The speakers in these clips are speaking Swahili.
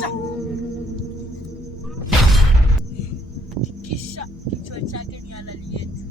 Acha. Kisha kichwa chake ni halali yetu.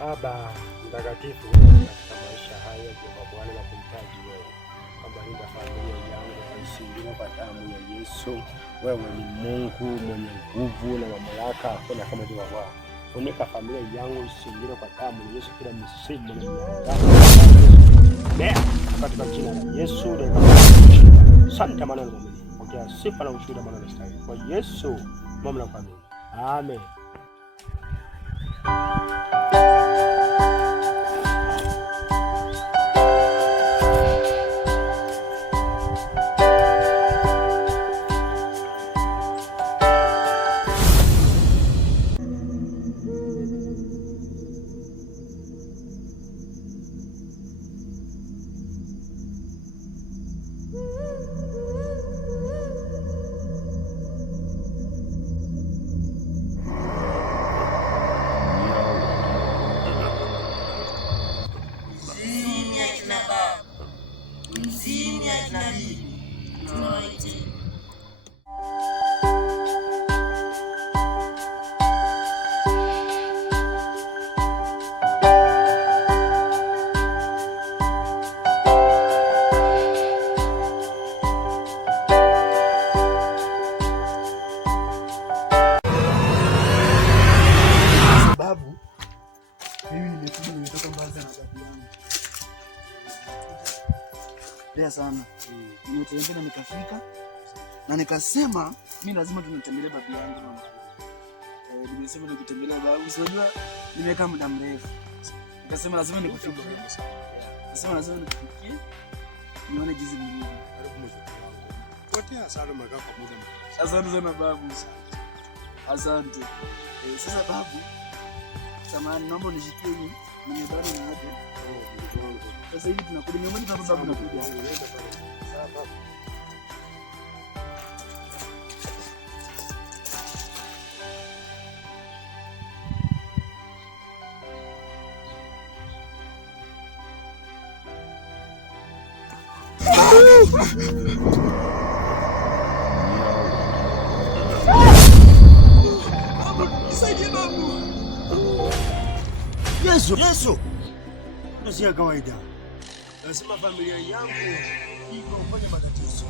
Baba mtakatifu, katika maisha haya Jehova Bwana, na kumtaji wewe kwamba linda familia yangu kaisindina kwa damu ya Yesu. Wewe ni Mungu mwenye nguvu na mamlaka, hakuna kama Jehova Bwana. Funika familia yangu isindina kwa damu ya Yesu, kila msimu na miaka katika jina la Yesu. Asante maana ni mwaminifu. Pokea sifa na ushuhuda maana unastahili. Kwa Yesu mamlaka amen. Amen. Sana nimetembea na nikafika na nikasema mimi lazima tunatembelee babu yangu. Nimesema nikutembelea babu, unajua nimekaa muda mrefu, nikasema lazima nikufikie. Nasema lazima nikufikie nione jinsi mlivyo. Potea sana maka kwa muda mrefu. Asante sana babu. Asante. Sasa babu, samahani, naomba unishikie hivi mwenye bado ni hapo. Sasa hivi tunakuja nyumbani kwa sababu tunakuja. Sawa babu. Nisaidie babu. Yesu. Sio kawaida. Lazima familia yangu iko kwenye matatizo.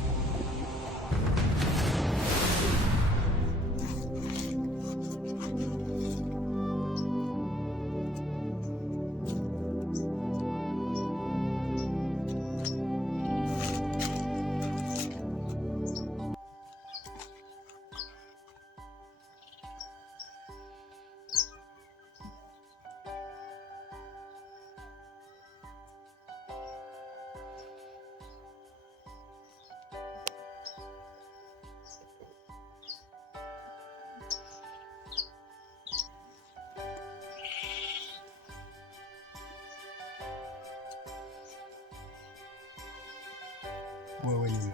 wewe ni Mungu.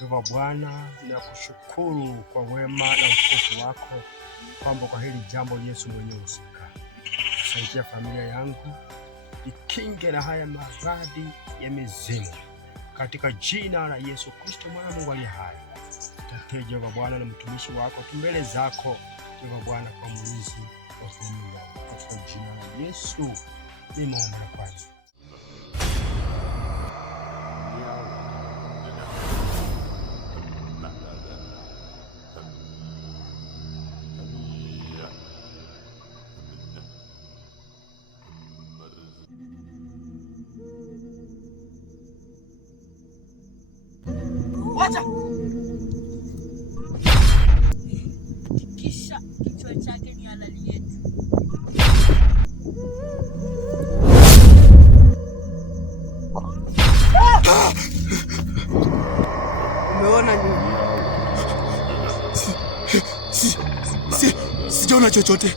Jehova Bwana, nakushukuru kwa wema na utukufu wako, kwamba kwa hili jambo Yesu mwenyewe usika. Saidia familia yangu, ikinge na haya maradhi ya mizimu, katika jina la Yesu Kristo mwana Mungu aliye hai. Tetee Jehova Bwana na mtumishi wako tumbele zako Jehova Bwana, kwa mlinzi wa familia, katika jina la Yesu nimeomba na kuamini. Wacha. Kisha kichwa chake ni halali yetu. Umeona nini? Sijaona chochote.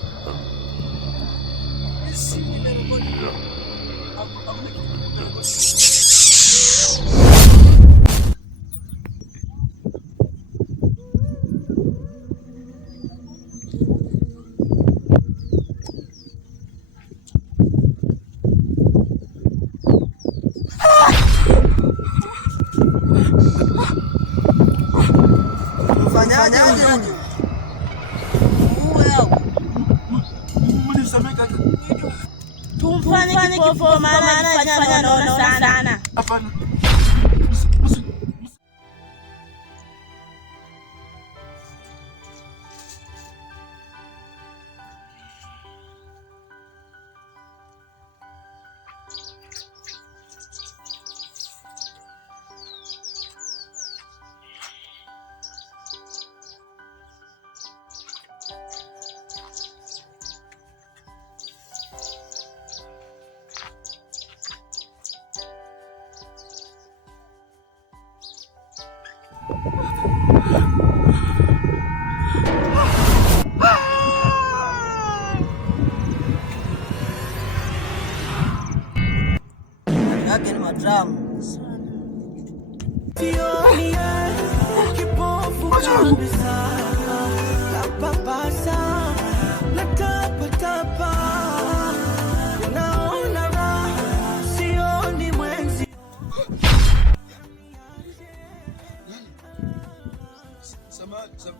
Fanyaje? Tumfanye kipofu maana anafanya naona sana. Hapana. Yake ni madramu.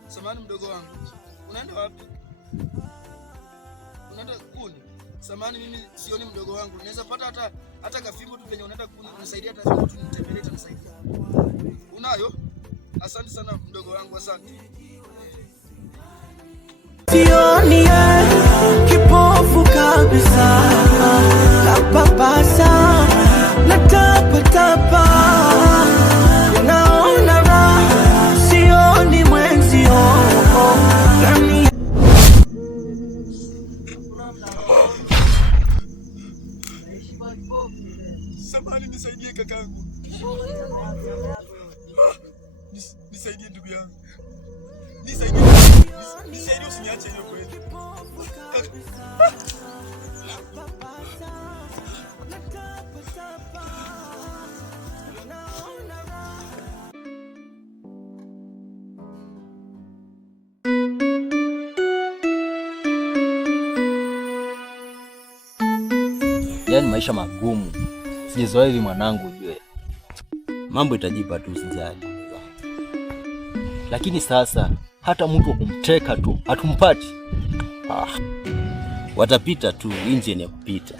Samahani mdogo wangu. Unaenda wapi? Unaenda kuni? Samahani, mimi sioni mdogo wangu. Naweza pata hata kafimbo tu penye unaenda kuni, unisaidia hata tu nitembelee tunisaidia. Unayo? Asante sana mdogo wangu, asante. Sioni kipofu kabisa. Kapapasa na tapa. Naona raha, sioni mwenzio. Samahani, nisaidie kakangu. Nisaidie ndugu yangu. Nisaidie, usiniache hiyo kweli. Yaani maisha magumu. Sijazoea hivi mwanangu, ujue. Mambo itajipa tu, usijali. Lakini sasa hata mtu kumteka tu hatumpati. Watapita tu, nje ni kupita.